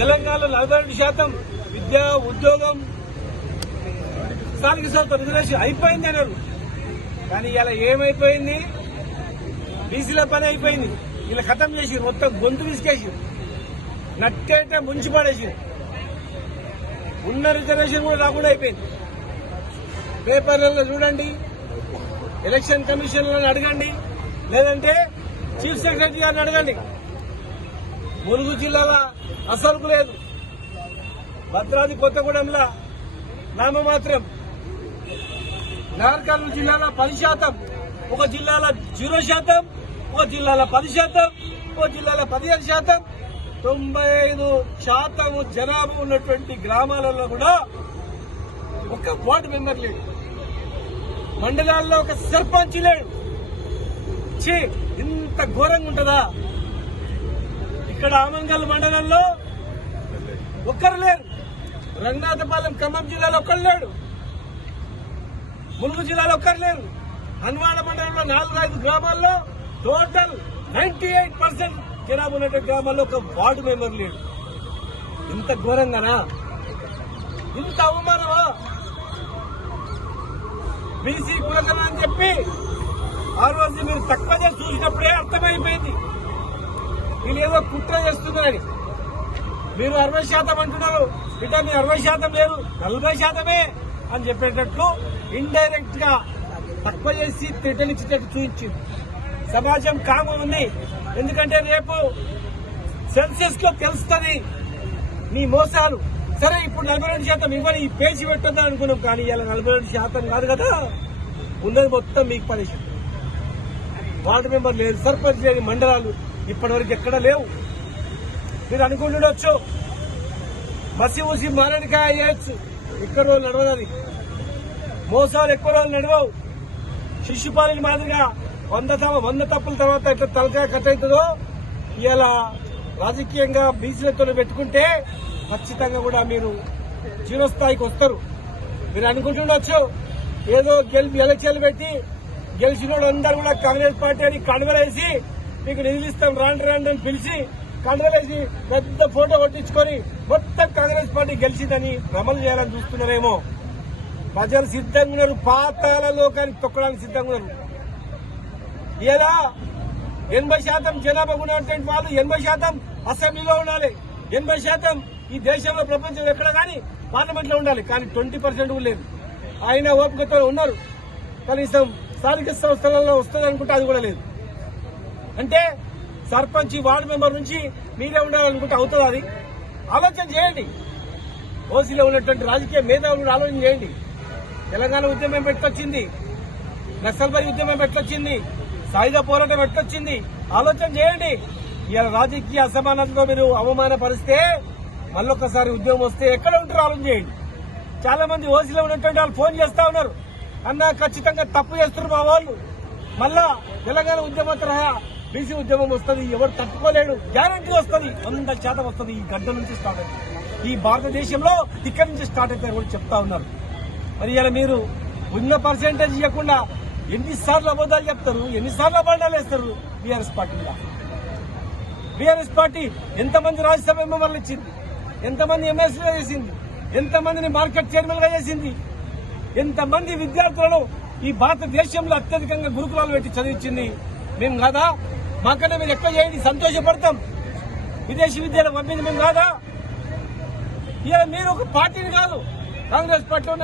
తెలంగాణలో 42% విద్య, ఉద్యోగం, స్థానిక సంస్థ రిజర్వేషన్ అయిపోయింది అన్నారు. కానీ ఇలా ఏమైపోయింది? బీసీల పని అయిపోయింది. ఇలా ఖతం చేసి మొత్తం గొంతు విసికేసి నట్టేట ముంచి పడేసి ఉన్న రిజర్వేషన్ కూడా రాకుండా అయిపోయింది. పేపర్లలో చూడండి, ఎలక్షన్ కమిషన్లను అడగండి, లేదంటే చీఫ్ సెక్రటరీ గారిని అడగండి. ములుగు జిల్లాల అసలుకు లేదు, భద్రాద్రి కొత్తగూడెంలో నామమాత్రం, నాగర్కర్నూలు జిల్లాలో 10%, ఒక జిల్లాలో 0%, ఒక జిల్లాలో 10%, ఒక జిల్లాలో 15%, 95% జనాభా ఉన్నటువంటి గ్రామాలలో కూడా ఒక వార్డు మెంబర్ లేడు, మండలాల్లో ఒక సర్పంచ్ లేడు. ఇంత ఘోరంగా ఉంటుందా? ఇక్కడ ఆమంగల్ మండలంలో ఒక్కరు లేరు, రంగనాథపాలెం ఖమ్మం జిల్లాలో ఒక్కరు లేడు, ములుగు జిల్లాలో ఒక్కరు లేరు, హన్వాడ మండలంలో 4-5 గ్రామాల్లో టోటల్ 98% జనాభా ఉన్నటువంటి గ్రామాల్లో ఒక వార్డు మెంబర్ లేడు. ఇంత ఘోరంగానా? ఇంత అవమానమా? బీసీ కులగణ అని చెప్పి ఆ రోజు మీరు తక్కువ చేసి చూసినప్పుడే అర్థమైపోయింది వీళ్ళు ఏదో కుట్ర చేస్తున్నారని. మీరు 60% అంటున్నారు, ఇట మీ 60% లేదు 40% అని చెప్పేటట్లు ఇండైరెక్ట్ గా తక్కువ చేసి తిట్టనిచ్చేటట్టు చూపించింది. సమాజం కాము ఉంది. ఎందుకంటే రేపు సెన్సెస్ లో తెలుస్తుంది మీ మోసాలు. సరే, ఇప్పుడు 42% ఇవ్వని ఈ పేచి పెట్టొద్దని అనుకున్నాం, కానీ ఇలా 42% కాదు కదా, ఉన్నది మొత్తం మీకు 10%. వార్డు మెంబర్ లేదు, సర్పంచ్ లేని మండలాలు ఇప్పటివరకు ఎక్కడ లేవు. మీరు అనుకుంటుండొచ్చు మసి ఊసి మారడికాయ చేయొచ్చు, ఎక్కువ రోజులు నడవదని. మోసాలు ఎక్కువ రోజులు నడవవు. శిశుపాలని మాదిరిగా 100 తప్పుల తర్వాత ఎట్లా తలకాయ కట్ అవుతుందో, ఇలా రాజకీయంగా బీసీలతో పెట్టుకుంటే ఖచ్చితంగా కూడా మీరు చిరస్థాయికి వస్తారు. మీరు అనుకుంటుండొచ్చు ఏదో ఎలక్షన్లు పెట్టి గెలిచిన అందరూ కూడా కాంగ్రెస్ పార్టీ అని కండవలేసి మీకు నిధులిస్తాం రాండి అని పిలిచి కండవలేసి పెద్ద ఫోటో కొట్టించుకొని మొత్తం కాంగ్రెస్ పార్టీ గెలిచిందని భ్రమలు చేయాలని చూస్తున్నారేమో. ప్రజలు సిద్ధంగా ఉన్నారు, పాతాల లోకానికి తొక్కడానికి సిద్ధంగా ఉన్నారు. ఇలా 80% జనాభా ఉన్నటువంటి వాళ్ళు 80% అసెంబ్లీలో ఉండాలి, 80% ఈ దేశంలో ప్రపంచం ఎక్కడ కానీ పార్లమెంట్ లో ఉండాలి. కానీ 20% కూడా లేదు. ఆయన ఓపికతో ఉన్నారు. కనీసం స్థానిక సంస్థలలో వస్తుంది అనుకుంటే అది కూడా లేదు. అంటే సర్పంచ్ వార్డు మెంబర్ నుంచి మీరే ఉండాలనుకుంటే అవుతుంది? అది ఆలోచన చేయండి. ఓసీలో ఉన్నటువంటి రాజకీయ మేధావులు ఆలోచన చేయండి. తెలంగాణ ఉద్యమం ఎట్లొచ్చింది, నక్సల్బరీ ఉద్యమం ఎట్లొచ్చింది, సాయుధ పోరాటం ఎట్లొచ్చింది, ఆలోచన చేయండి. ఇలా రాజకీయ అసమానతతో మీరు అవమానపరిస్తే మళ్ళొక్కసారి ఉద్యమం వస్తే ఎక్కడ ఉంటారో ఆలోచన చేయండి. చాలా మంది ఓసీలో ఉన్నటువంటి వాళ్ళు ఫోన్ చేస్తా ఉన్నారు, అన్నా ఖచ్చితంగా తప్పు చేస్తున్నారు మా వాళ్ళు, మళ్ళా తెలంగాణ ఉద్యమం తరహా బీసీ ఉద్యమం వస్తుంది, ఎవరు తట్టుకోలేడు, గ్యారంటీ వస్తుంది, 100% వస్తుంది. ఈ గడ్డ నుంచి స్టార్ట్ అవుతుంది, ఈ భారతదేశంలో ఇక్కడి నుంచి స్టార్ట్ అవుతాయి కూడా చెప్తా ఉన్నారు. మరి ఇలా మీరు ఉన్న పర్సెంటేజ్ ఇవ్వకుండా ఎన్నిసార్లు అబద్దాలు చెప్తారు, ఎన్నిసార్లు అబద్దాలు వేస్తారు? బీఆర్ఎస్ పార్టీ మీద బీఆర్ఎస్ పార్టీ ఎంతమంది రాజ్యసభ మెంబర్లు ఇచ్చింది, ఎంతమంది ఎమ్మెల్సీగా చేసింది, ఎంతమందిని మార్కెట్ చైర్మన్ గా చేసింది, ఎంతమంది విద్యార్థులను ఈ భారతదేశంలో అత్యధికంగా గురుకులాలు పెట్టి చదివించింది మేము కాదా? మాకన్నా మీరు ఎక్కువ చేయండి, సంతోషపడతాం. విదేశీ విద్యలో పంపింది మేము కాదా? ఇలా మీరు ఒక పార్టీని కాదు, కాంగ్రెస్ పార్టీలో